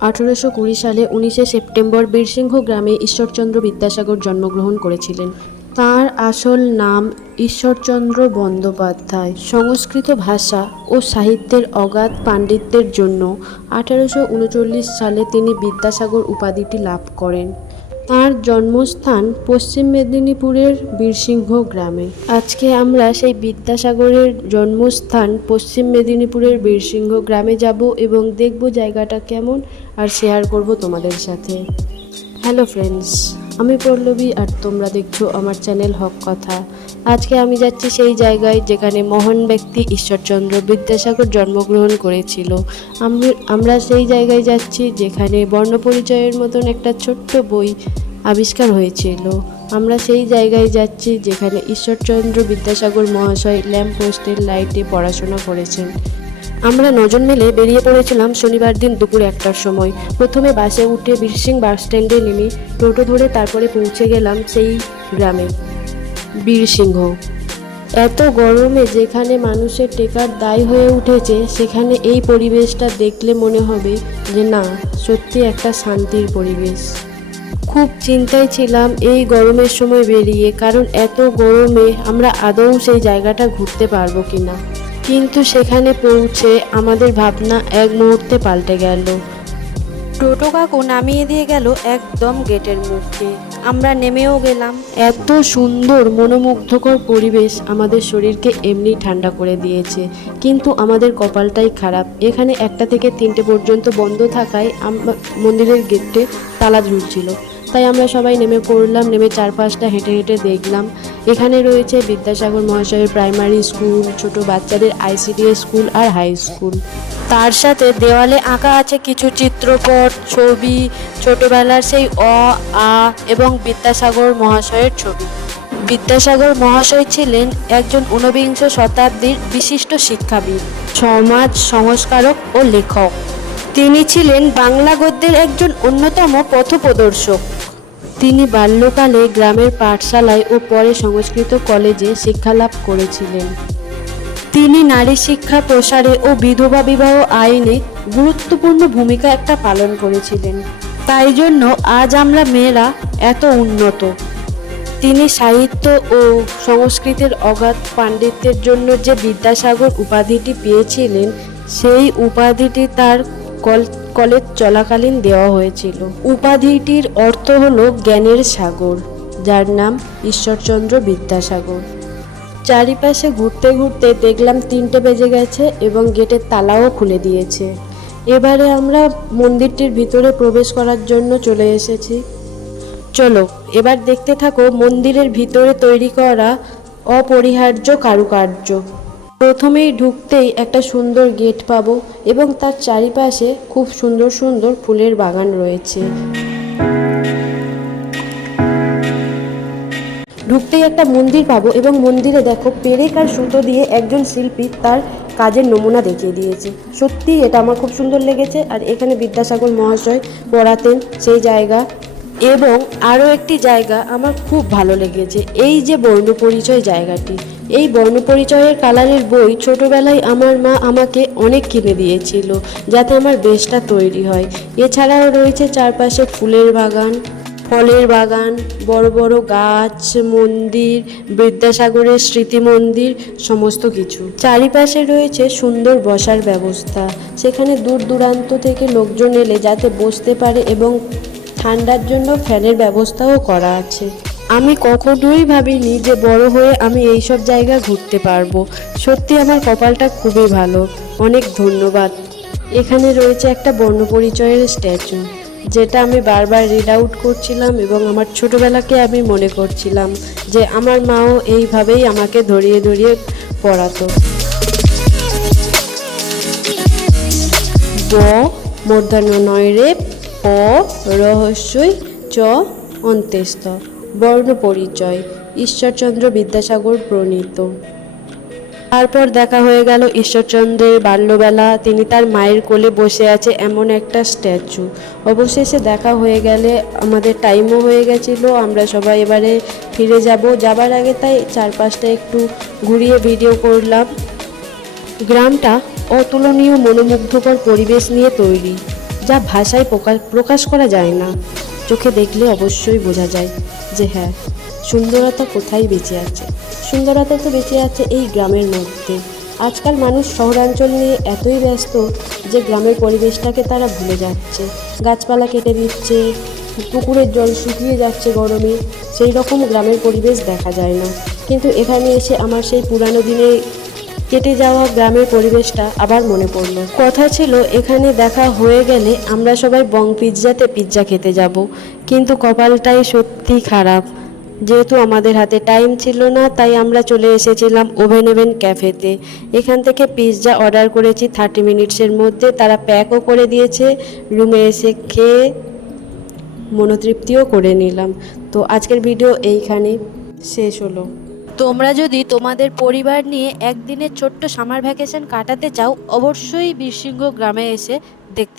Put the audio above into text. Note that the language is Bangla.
আঠেরোশো কুড়ি সালে উনিশে সেপ্টেম্বর বীরসিংহ গ্রামে ঈশ্বরচন্দ্র বিদ্যাসাগর জন্মগ্রহণ করেছিলেন। তার আসল নাম ঈশ্বরচন্দ্র বন্দ্যোপাধ্যায়। সংস্কৃত ভাষা ও সাহিত্যের অগাধ পাণ্ডিত্যের জন্য আঠেরোশো উনচল্লিশ সালে তিনি বিদ্যাসাগর উপাধিটি লাভ করেন। তার জন্মস্থান পশ্চিম মেদিনীপুরের বীরসিংহ গ্রামে। আজকে আমরা সেই বিদ্যাসাগরের জন্মস্থান পশ্চিম মেদিনীপুরের বীরসিংহ গ্রামে যাব এবং দেখব জায়গাটা কেমন আর শেয়ার করব তোমাদের সাথে। হ্যালো ফ্রেন্ডস আমি পল্লবী আর তোমরা দেখছ আমার চ্যানেল হক কথা। আজকে আমি যাচ্ছি সেই জায়গায় যেখানে মহান ব্যক্তি ঈশ্বরচন্দ্র বিদ্যাসাগর জন্মগ্রহণ করেছিল। আমি, আমরা সেই জায়গায় যাচ্ছি যেখানে বর্ণপরিচয়ের মতন একটা ছোট্ট বই আবিষ্কার হয়েছিল। আমরা সেই জায়গায় যাচ্ছি যেখানে ঈশ্বরচন্দ্র বিদ্যাসাগর মহাশয় ল্যাম্প পোস্টের লাইটে পড়াশোনা করেছেন। আমরা নজন মিলে বেরিয়ে পড়েছিলাম শনিবার দিন দুপুর একটার সময়। প্রথমে বাসে উঠে বীরসিং বাস স্ট্যান্ডে নেমে টোটো ধরে তারপরে পৌঁছে গেলাম সেই গ্রামে। বীরসিংহ এত গরমে যেখানে মানুষের টেকার দায় হয়ে উঠেছে, সেখানে এই পরিবেশটা দেখলে মনে হবে যে না, সত্যি একটা শান্তির পরিবেশ। খুব চিন্তায় ছিলাম এই গরমের সময় বেরিয়ে, কারণ এত গরমে আমরা আদৌ সেই জায়গাটা ঘুরতে পারব কিনা। কিন্তু সেখানে পৌঁছে আমাদের ভাবনা এক মুহূর্তে পাল্টে গেল। টোটো কাকু নামিয়ে দিয়ে গেল একদম গেটের মুখে। আমরা নেমেও গেলাম। এত সুন্দর, মনোমুগ্ধকর পরিবেশ আমাদের শরীরকে এমনি ঠান্ডা করে দিয়েছে। কিন্তু আমাদের কপালটাই খারাপ। এখানে একটা থেকে তিনটে পর্যন্ত বন্ধ থাকায় মন্দিরের গেটে তালা ঝুলছিল। তাই আমরা সবাই নেমে পড়লাম, নেমে চারপাশটা হেঁটে হেঁটে দেখলাম। এখানে রয়েছে বিদ্যাসাগর মহাশয়ের প্রাইমারি স্কুল ছোট বাচ্চাদের আইসিডিএস স্কুল আর হাই স্কুল তার সাথে দেওয়ালে আঁকা আছে কিছু চিত্রপট, ছবি, ছোটবেলার সেই অ, আ এবং বিদ্যাসাগর মহাশয়ের ছবি। বিদ্যাসাগর মহাশয় ছিলেন একজন ঊনবিংশ শতাব্দীর বিশিষ্ট শিক্ষাবিদ, সমাজ সংস্কারক ও লেখক। তিনি ছিলেন বাংলা গদ্যের একজন অন্যতম পথপ্রদর্শক তিনি বাল্যকালে গ্রামের পাঠশালায় ও পরে সংস্কৃত কলেজে শিক্ষালাভ করেছিলেন। তিনি নারী শিক্ষা প্রসারে ও বিধবা বিবাহ আইনে গুরুত্বপূর্ণ ভূমিকা একটা পালন করেছিলেন। তাই জন্য আজ আমরা মেয়েরা এত উন্নত। তিনি সাহিত্য ও সংস্কৃতের অগাধ পাণ্ডিত্যের জন্য যে বিদ্যাসাগর উপাধিটি পেয়েছিলেন, সেই উপাধিটি তার কলেজ চলাকালীন দেওয়া হয়েছিল। উপাধিটির অর্থ হলো জ্ঞানের সাগর, যার নাম ঈশ্বরচন্দ্র বিদ্যাসাগর। চারিপাশে ঘুরতে ঘুরতে দেখলাম তিনটে বেজে গেছে এবং গেটের তালাও খুলে দিয়েছে। এবারে আমরা মন্দিরটির ভিতরে প্রবেশ করার জন্য চলে এসেছি। চলো, এবার দেখতে থাকো মন্দিরের ভিতরে তৈরি করা অপরিহার্য কারুকার্য। প্রথমেই ঢুকতেই একটা সুন্দর গেট পাবো এবং তার চারিপাশে খুব সুন্দর সুন্দর ফুলের বাগান রয়েছে। ঢুকতেই একটা মন্দির পাবো এবং মন্দিরে দেখো পেরেক আর সুতো দিয়ে একজন শিল্পী তার কাজের নমুনা দেখিয়ে দিয়েছে। সত্যি এটা আমার খুব সুন্দর লেগেছে আর এখানে বিদ্যাসাগর মহাশয় পড়াতেন সেই জায়গা এবং আরও একটি জায়গা আমার খুব ভালো লেগেছে, এই যে বর্ণপরিচয় জায়গাটি। এই বর্ণপরিচয়ের কালারের বই ছোটবেলায় আমার মা আমাকে অনেক কিনে দিয়েছিল, যাতে আমার বেশটা তৈরি হয়। এছাড়াও রয়েছে চারপাশে ফুলের বাগান, ফলের বাগান, বড় বড় গাছ, মন্দির, বিদ্যাসাগরের স্মৃতি মন্দির সমস্ত কিছু। চারিপাশে রয়েছে সুন্দর বসার ব্যবস্থা। সেখানে দূর দূরান্ত থেকে লোকজন এলে যাতে বসতে পারে এবং ঠান্ডার জন্য ফ্যানের ব্যবস্থাও করা আছে। আমি কখনোই ভাবিনি যে বড় হয়ে আমি এই সব জায়গা ঘুরতে পারব। সত্যি আমার কপালটা খুবই ভালো। অনেক ধন্যবাদ। এখানে রয়েছে একটা বর্ণপরিচয়ের স্ট্যাচু, যেটা আমি বারবার রিড আউট করছিলাম এবং আমার ছোটবেলাকে আমি মনে করছিলাম যে আমার মাও এইভাবেই আমাকে ধরিয়ে ধরিয়ে পড়াতো। ব মূর্ধন্য নয় রে, প, রহস্যই চ অন্ত্যেস্ত বর্ণ পরিচয় ঈশ্বরচন্দ্র বিদ্যাসাগর প্রণীত। তারপর দেখা হয়ে গেল ঈশ্বরচন্দ্রের বাল্যবেলা। তিনি তার মায়ের কোলে বসে আছে এমন একটা স্ট্যাচু। অবশেষে দেখা হয়ে গেলে আমাদের টাইমও হয়ে গেছিল। আমরা সবাই এবারে ফিরে যাব। যাবার আগে তাই চারপাশটা একটু ঘুরিয়ে ভিডিও করলাম। গ্রামটা অতুলনীয়, মনোমুগ্ধকর পরিবেশ নিয়ে তৈরি, যা ভাষায় প্রকাশ প্রকাশ করা যায় না। চোখে দেখলে অবশ্যই বোঝা যায় যে হ্যাঁ সুন্দরতা কোথায় বেঁচে আছে? সুন্দরতা তো বেঁচে আছে এই গ্রামের মধ্যে। আজকাল মানুষ শহরাঞ্চল নিয়ে এতই ব্যস্ত যে গ্রামের পরিবেশটাকে তারা ভুলে যাচ্ছে। গাছপালা কেটে দিচ্ছে, পুকুরের জল শুকিয়ে যাচ্ছে গরমে সেই রকম গ্রামের পরিবেশ দেখা যায় না। কিন্তু এখানে এসে আমার সেই পুরানো দিনে কেটে যাওয়া গ্রামের পরিবেশটা আবার মনে পড়ল। কথা ছিল, এখানে দেখা হয়ে গেলে আমরা সবাই বং পিৎজাতে পিৎজা খেতে যাব। কিন্তু কপালটাই সত্যি খারাপ। যেহেতু আমাদের হাতে টাইম ছিল না, তাই আমরা চলে এসেছিলাম ওভেন ওভেন ক্যাফেতে এখান থেকে পিৎজা অর্ডার করেছি থার্টি মিনিটসের মধ্যে। তারা প্যাকও করে দিয়েছে। রুমে এসে খেয়ে মনোতৃপ্তিও করে নিলাম। তো আজকের ভিডিও এইখানে শেষ হলো। তোমরা যদি তোমাদের পরিবার নিয়ে একদিনের ছোট্ট সামার ভ্যাকেশন কাটাতে চাও, অবশ্যই বীরসিংহ গ্রামে এসে দেখতে